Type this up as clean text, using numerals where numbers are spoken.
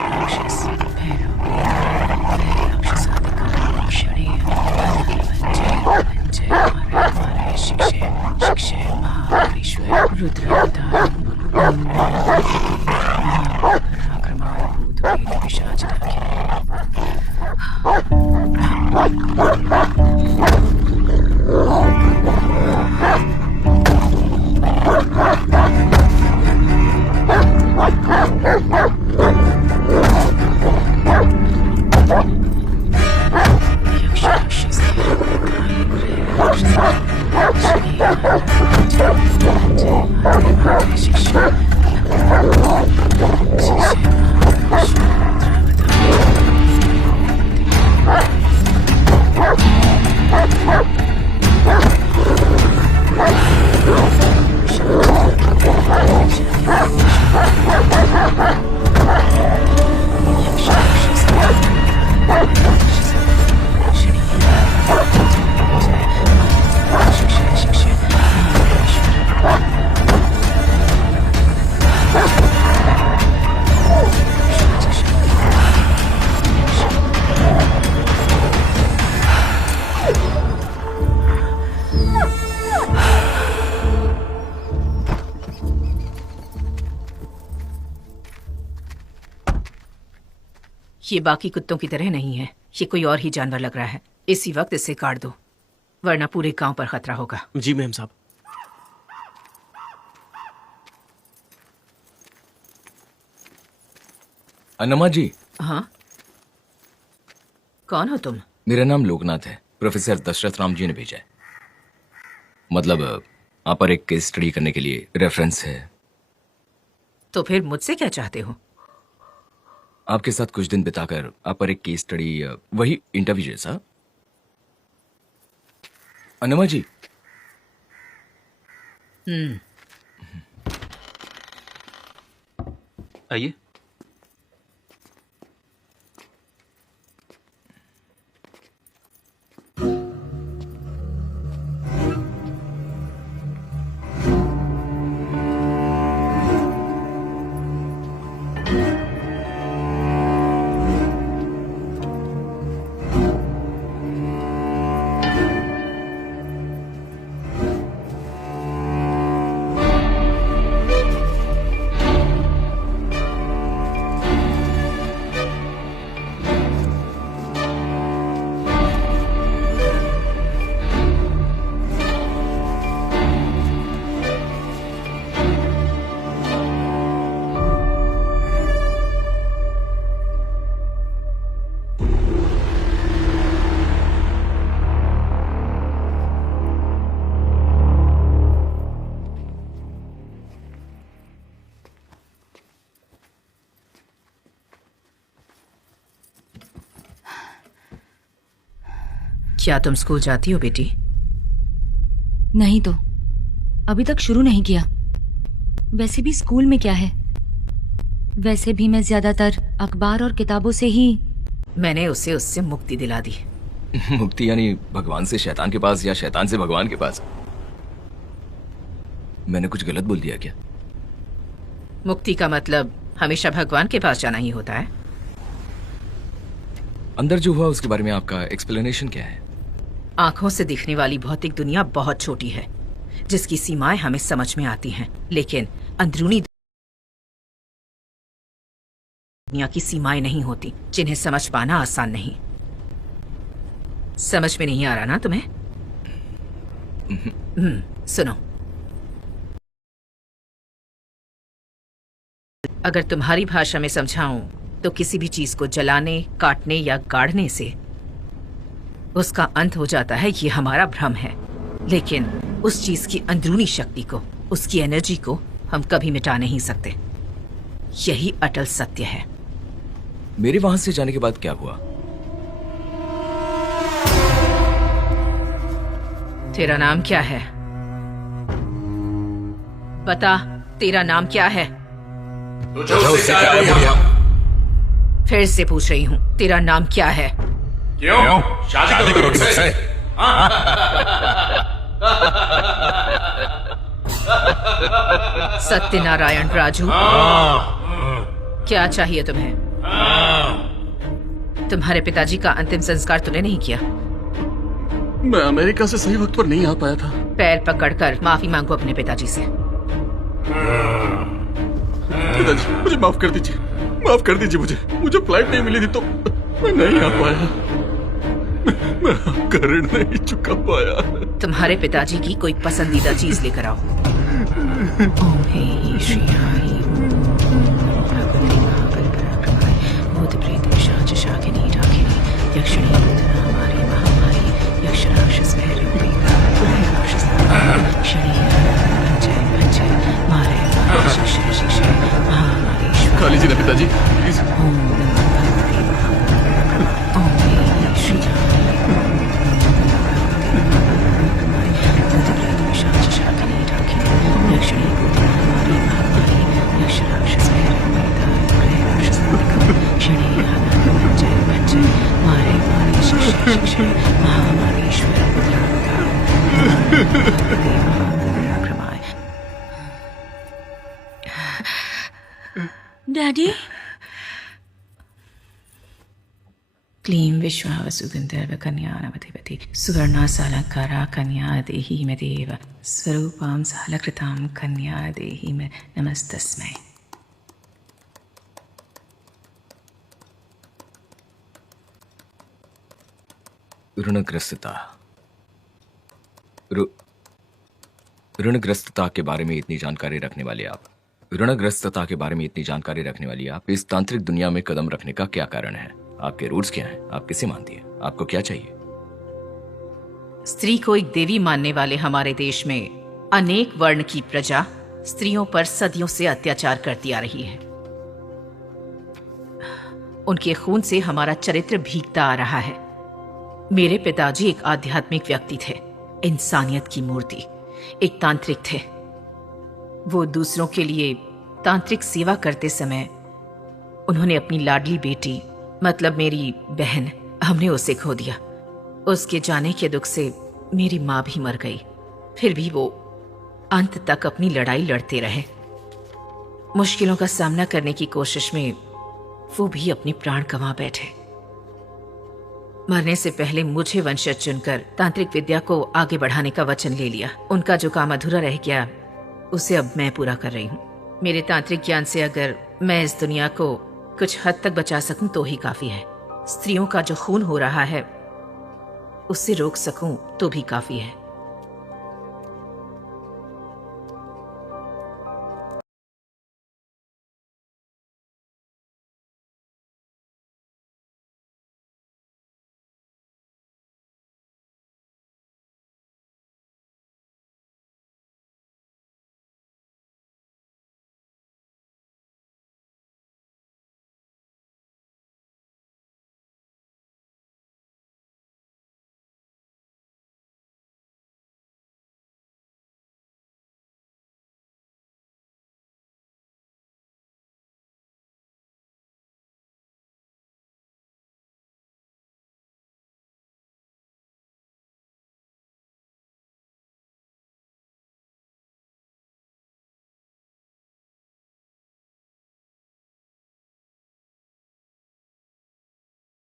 राक्षस भैरव राक्षसाधिकार क्षणे जय मारे शिक्षे शिक्षे महाबलेश्वर रुद्रावतार आक्रमण भूत प्रेत पिशाच ये बाकी कुत्तों की तरह नहीं है। ये कोई और ही जानवर लग रहा है। इसी वक्त इसे काट दो, वरना पूरे गांव पर खतरा होगा। जी मैम साहब। अन्नमा जी। हाँ, कौन हो तुम? मेरा नाम लोकनाथ है। प्रोफेसर दशरथ राम जी ने भेजा है। मतलब आप पर एक केस स्टडी करने के लिए रेफरेंस है। तो फिर मुझसे क्या चाहते हो? आपके साथ कुछ दिन बिताकर आप पर एक केस स्टडी, वही इंटरव्यू जैसा। अन्नमा जी। आइए। क्या तुम स्कूल जाती हो बेटी? नहीं तो अभी तक शुरू नहीं किया। वैसे भी स्कूल में क्या है, वैसे भी मैं ज्यादातर अखबार और किताबों से ही। मैंने उसे उससे मुक्ति दिला दी। मुक्ति यानी भगवान से शैतान के पास या शैतान से भगवान के पास? मैंने कुछ गलत बोल दिया क्या? मुक्ति का मतलब हमेशा भगवान के पास जाना ही होता है। अंदर जो हुआ उसके बारे में आपका एक्सप्लेनेशन क्या है? आंखों से दिखने वाली भौतिक दुनिया बहुत छोटी है, जिसकी सीमाएं हमें समझ में आती हैं, लेकिन अंदरूनी दुनिया की सीमाएं नहीं होती, जिन्हें समझ पाना आसान नहीं। समझ में नहीं आ रहा ना तुम्हें? सुनो, अगर तुम्हारी भाषा में समझाऊं तो किसी भी चीज को जलाने, काटने या गाड़ने से उसका अंत हो जाता है। ये हमारा भ्रम है, लेकिन उस चीज की अंदरूनी शक्ति को, उसकी एनर्जी को हम कभी मिटा नहीं सकते। यही अटल सत्य है। मेरे वहां से जाने के बाद क्या हुआ? तेरा नाम क्या है? बता, तेरा नाम क्या है? फिर से पूछ रही हूँ, तेरा नाम क्या है? क्यों? शादी करोगे मुझसे? सत्यनारायण राजू, क्या चाहिए तुम्हें? तुम्हारे पिताजी का अंतिम संस्कार तूने नहीं किया। मैं अमेरिका से सही वक्त पर नहीं आ पाया था। पैर पकड़कर माफी मांगो अपने पिताजी से। पिताजी मुझे माफ कर दीजिए, माफ कर दीजिए मुझे फ्लाइट नहीं मिली थी तो मैं नहीं आ पाया। मैं आपका ऋण नहीं चुका पाया। तुम्हारे पिताजी की कोई पसंदीदा चीज लेकर आओ। ओम हे श्री हरि भगवती महाबलपराक्रमाय भूत प्रेत पिशाच शाकिनी डाकिनी यक्षिणी भूतना हमारी महामारी यक्ष राक्षस भैरवी राक्षस शनि पंचय पंचय मारे शिक्षय शिक्षय महामारीश्वर। खा लीजिए ना पिताजी प्लीज। ओम नमः भगवते महाबलपराक्रमाय ओम हे श्री हरि भूत प्रेत पिशाच शाकिनी डाकिनी यक्षिणी भूतना हमारी महामारी यक्ष राक्षस भैरवी राक्षस शनि पंचय पंचय मारे मारे शिक्षय शिक्षय महामारीश्वर पराक्रमाय। डैडी क्लीं विश्वावसुगन्धर्व कन्यानवधिपति सुवर्णा सालंकारा कन्या देहि मे देव स्वरूपां सालकृतां कन्या देहि मे नमस्तस्मै। ऋणग्रस्तता ऋणग्रस्तता के बारे में इतनी जानकारी रखने वाली आप ऋणग्रस्तता के बारे में इतनी जानकारी रखने वाली आप इस तांत्रिक दुनिया में कदम रखने का क्या कारण है? आपके रूट्स क्या हैं? आप किसे मानती हैं? आपको क्या चाहिए? स्त्री को एक देवी मानने वाले हमारे देश में अनेक वर्ण की प्रजा स्त्रियों पर सदियों से अत्याचार करती आ रही है। उनके खून से हमारा चरित्र भीगता आ रहा है। मेरे पिताजी एक आध्यात्मिक व्यक्ति थे, इंसानियत की मूर्ति, एक तांत्रिक थे। वो दूसरों के लिए तांत्रिक सेवा करते समय उन्होंने अपनी लाडली बेटी मतलब मेरी बहन, हमने उसे खो दिया। उसके जाने के दुख से मेरी माँ भी मर गई। फिर भी वो अंत तक अपनी लड़ाई लड़ते रहे। मुश्किलों का सामना करने की कोशिश में वो भी अपने प्राण गंवा बैठे। मरने से पहले मुझे वंशज चुनकर तांत्रिक विद्या को आगे बढ़ाने का वचन ले लिया। उनका जो काम अधूरा रह गया उसे अब मैं पूरा कर रही हूँ। मेरे तांत्रिक ज्ञान से अगर मैं इस दुनिया को कुछ हद तक बचा सकूं तो ही काफी है। स्त्रियों का जो खून हो रहा है उससे रोक सकूं तो भी काफी है।